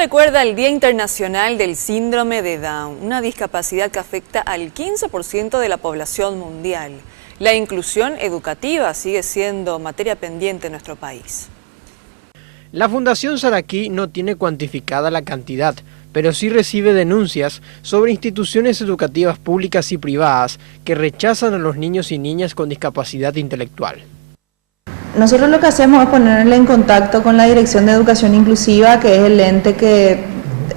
recuerda el Día Internacional del Síndrome de Down, una discapacidad que afecta al 15% de la población mundial. La inclusión educativa sigue siendo materia pendiente en nuestro país. La Fundación Saraquí no tiene cuantificada la cantidad, pero sí recibe denuncias sobre instituciones educativas públicas y privadas que rechazan a los niños y niñas con discapacidad intelectual. Nosotros lo que hacemos es ponerle en contacto con la Dirección de Educación Inclusiva, que es el ente que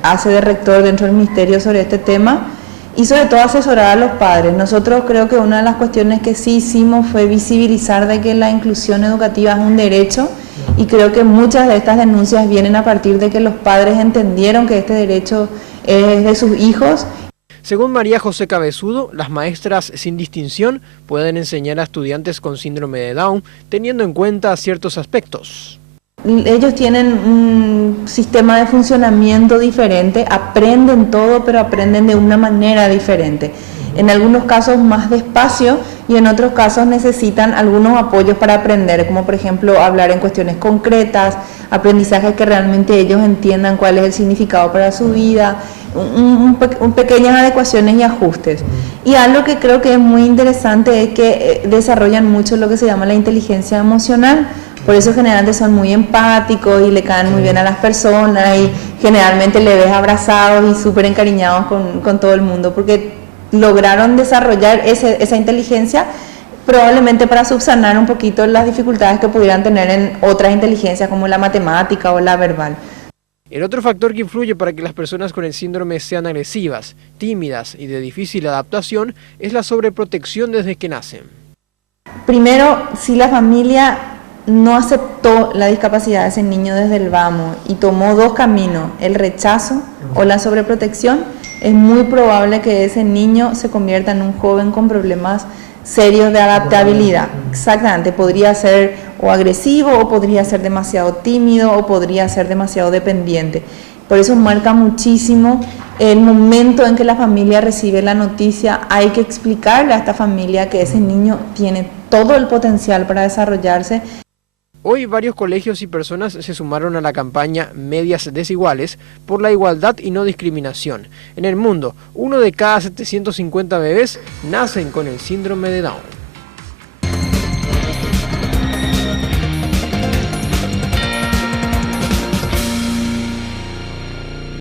hace de rector dentro del Ministerio sobre este tema, y sobre todo asesorar a los padres. Nosotros creo que una de las cuestiones que sí hicimos fue visibilizar de que la inclusión educativa es un derecho, y creo que muchas de estas denuncias vienen a partir de que los padres entendieron que este derecho es de sus hijos. Según María José Cabezudo, las maestras sin distinción pueden enseñar a estudiantes con síndrome de Down teniendo en cuenta ciertos aspectos. Ellos tienen un sistema de funcionamiento diferente, aprenden todo, pero aprenden de una manera diferente. En algunos casos más despacio y en otros casos necesitan algunos apoyos para aprender, como por ejemplo hablar en cuestiones concretas, aprendizajes que realmente ellos entiendan cuál es el significado para su vida, pequeñas adecuaciones y ajustes. Y algo que creo que es muy interesante es que desarrollan mucho lo que se llama la inteligencia emocional. Por eso generalmente son muy empáticos y le caen muy bien a las personas y generalmente le ves abrazados y súper encariñados con todo el mundo, porque lograron desarrollar esa inteligencia probablemente para subsanar un poquito las dificultades que pudieran tener en otras inteligencias como la matemática o la verbal. El otro factor que influye para que las personas con el síndrome sean agresivas, tímidas y de difícil adaptación es la sobreprotección desde que nacen. Primero, si la familia no aceptó la discapacidad de ese niño desde el vamos y tomó dos caminos, el rechazo o la sobreprotección, es muy probable que ese niño se convierta en un joven con problemas serios de adaptabilidad. Exactamente, podría ser o agresivo o podría ser demasiado tímido o podría ser demasiado dependiente. Por eso marca muchísimo el momento en que la familia recibe la noticia. Hay que explicarle a esta familia que ese niño tiene todo el potencial para desarrollarse. Hoy varios colegios y personas se sumaron a la campaña Medias Desiguales por la igualdad y no discriminación. En el mundo, 1 de cada 750 bebés nacen con el síndrome de Down.